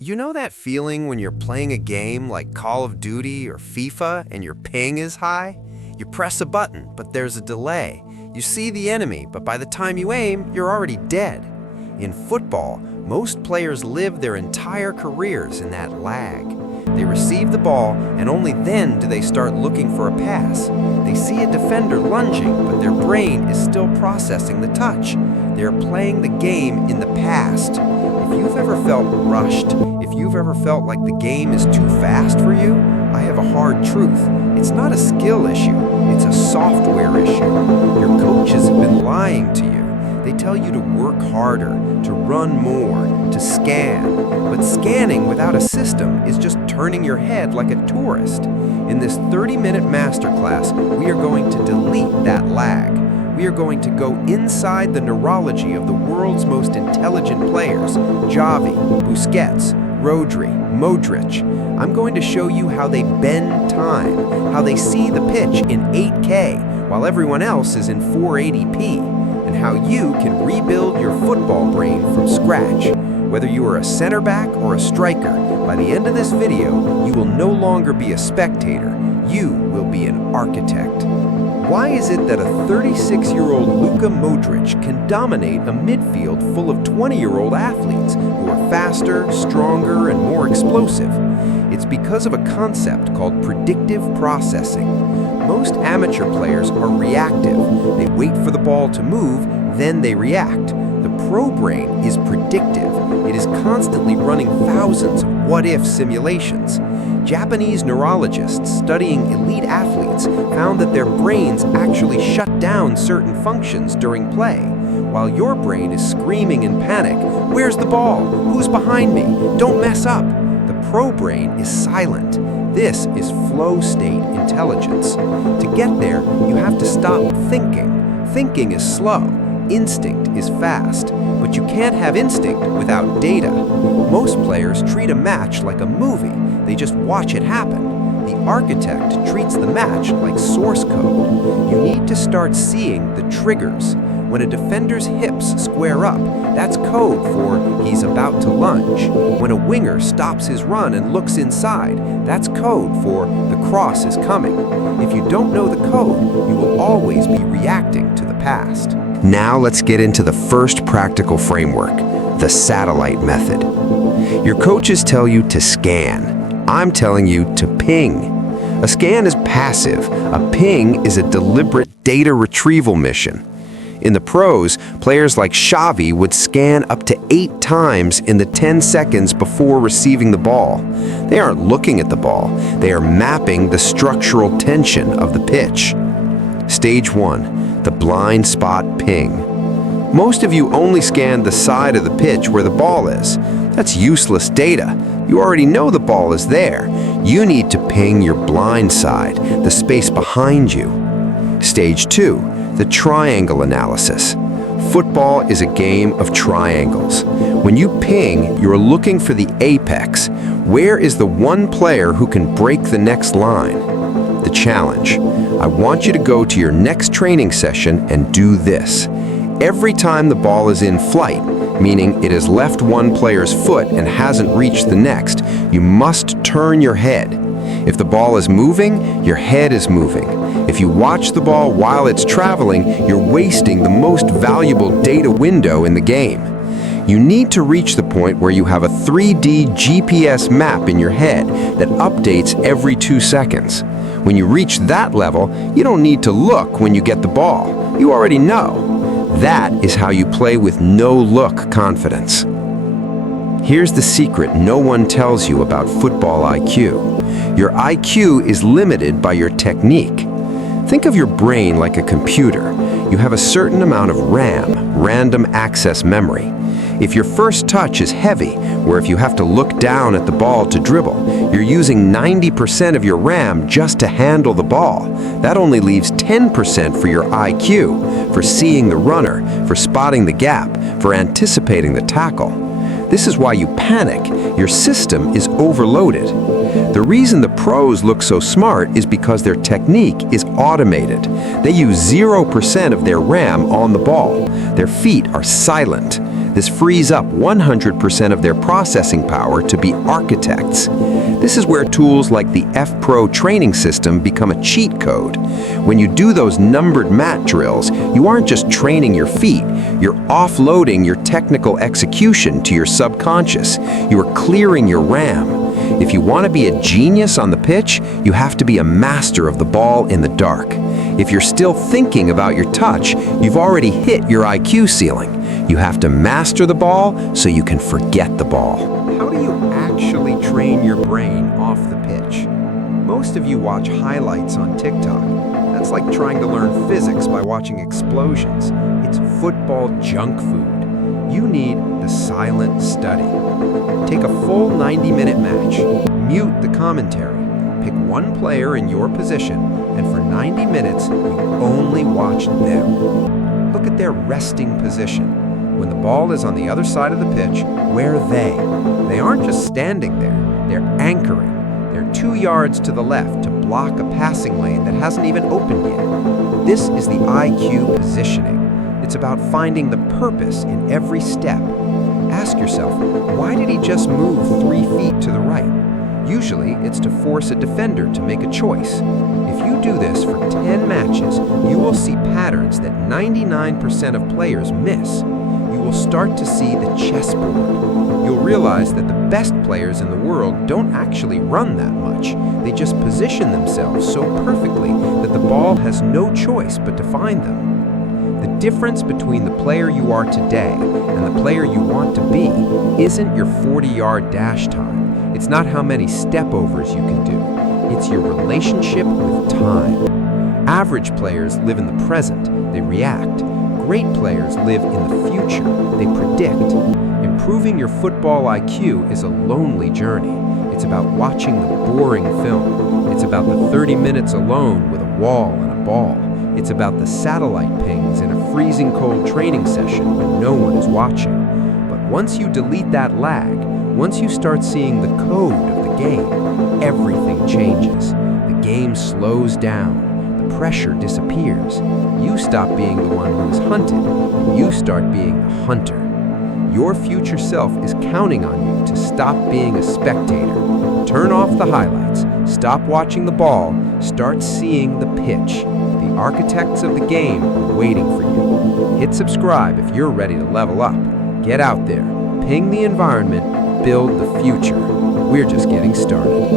You know that feeling when you're playing a game like Call of Duty or FIFA and your ping is high? You press a button, but there's a delay. You see the enemy, but by the time you aim, you're already dead. In football, most players live their entire careers in that lag. They receive the ball, and only then do they start looking for a pass. They see a defender lunging, but their brain is still processing the touch. They are playing the game in the past. If you've ever felt rushed, if you've ever felt like the game is too fast for you, I have a hard truth. It's not a skill issue, it's a software issue. Your coaches have been lying to you. They tell you to work harder, to run more, to scan. But scanning without a system is just turning your head like a tourist. In this 30-minute masterclass, we are going to delete that lag. We are going to go inside the neurology of the world's most intelligent players, Xavi, Busquets, Rodri, Modric. I'm going to show you how they bend time, how they see the pitch in 8K while everyone else is in 480p, and how you can rebuild your football brain from scratch. Whether you are a center back or a striker, by the end of this video, you will no longer be a spectator. You will be an architect. Why is it that a 36-year-old Luka Modric can dominate a midfield full of 20-year-old athletes who are faster, stronger, and more explosive? It's because of a concept called predictive processing. Most amateur players are reactive. They wait for the ball to move, then they react. The pro brain is predictive. It is constantly running thousands of what-if simulations. Japanese neurologists studying elite athletes found that their brains actually shut down certain functions during play. While your brain is screaming in panic, "Where's the ball? Who's behind me? Don't mess up!" The pro brain is silent. This is flow state intelligence. To get there, you have to stop thinking. Thinking is slow. Instinct is fast, but you can't have instinct without data. Most players treat a match like a movie. They just watch it happen. The architect treats the match like source code. You need to start seeing the triggers. When a defender's hips square up, that's code for he's about to lunge. When a winger stops his run and looks inside, that's code for the cross is coming. If you don't know the code, you will always be reacting to the past. Now let's get into the first practical framework, the satellite method. Your coaches tell you to scan. I'm telling you to ping. A scan is passive. A ping is a deliberate data retrieval mission. In the pros, players like Xavi would scan up to 8 times in the 10 seconds before receiving the ball. They aren't looking at the ball. They are mapping the structural tension of the pitch. Stage 1, the blind spot ping. Most of you only scan the side of the pitch where the ball is. That's useless data. You already know the ball is there. You need to ping your blind side, the space behind you. Stage 2, the triangle analysis. Football is a game of triangles. When you ping, you're looking for the apex. Where is the one player who can break the next line? The challenge. I want you to go to your next training session and do this. Every time the ball is in flight, meaning it has left one player's foot and hasn't reached the next, you must turn your head. If the ball is moving, your head is moving. If you watch the ball while it's traveling, you're wasting the most valuable data window in the game. You need to reach the point where you have a 3D GPS map in your head that updates every 2 seconds. When you reach that level, you don't need to look when you get the ball. You already know. That is how you play with no-look confidence. Here's the secret no one tells you about football IQ. Your IQ is limited by your technique. Think of your brain like a computer. You have a certain amount of RAM, random access memory. If your first touch is heavy, where if you have to look down at the ball to dribble, you're using 90% of your RAM just to handle the ball. That only leaves 10% for your IQ, for seeing the runner, for spotting the gap, for anticipating the tackle. This is why you panic. Your system is overloaded. The reason the pros look so smart is because their technique is automated. They use 0% of their RAM on the ball. Their feet are silent. This frees up 100% of their processing power to be architects. This is where tools like the F-Pro training system become a cheat code. When you do those numbered mat drills, you aren't just training your feet, you're offloading your technical execution to your subconscious. You are clearing your RAM. If you want to be a genius on the pitch, you have to be a master of the ball in the dark. If you're still thinking about your touch, you've already hit your IQ ceiling. You have to master the ball so you can forget the ball. How do you actually train your brain off the pitch? Most of you watch highlights on TikTok. That's like trying to learn physics by watching explosions. It's football junk food. You need the silent study. Take a full 90-minute match, mute the commentary, pick one player in your position, and for 90 minutes, you only watch them. Look at their resting position. When the ball is on the other side of the pitch, where are they? They aren't just standing there, they're anchoring. They're 2 yards to the left to block a passing lane that hasn't even opened yet. This is the IQ positioning. It's about finding the purpose in every step. Ask yourself, why did he just move 3 feet to the right? Usually, it's to force a defender to make a choice. If you do this for 10 matches, you will see patterns that 99% of players miss. You will start to see the chessboard. You'll realize that the best players in the world don't actually run that much. They just position themselves so perfectly that the ball has no choice but to find them. The difference between the player you are today and the player you want to be isn't your 40-yard dash time. It's not how many step-overs you can do. It's your relationship with time. Average players live in the present. They react. Great players live in the future. They predict. Improving your football IQ is a lonely journey. It's about watching the boring film. It's about the 30 minutes alone with a wall and a ball. It's about the satellite pings in a freezing cold training session when no one is watching. But once you delete that lag, once you start seeing the code of the game, everything changes. The game slows down. The pressure disappears. You stop being the one who is hunted, and you start being the hunter. Your future self is counting on you to stop being a spectator. Turn off the highlights. Stop watching the ball. Start seeing the pitch. The architects of the game are waiting for you. Hit subscribe if you're ready to level up. Get out there, ping the environment, build the future. We're just getting started.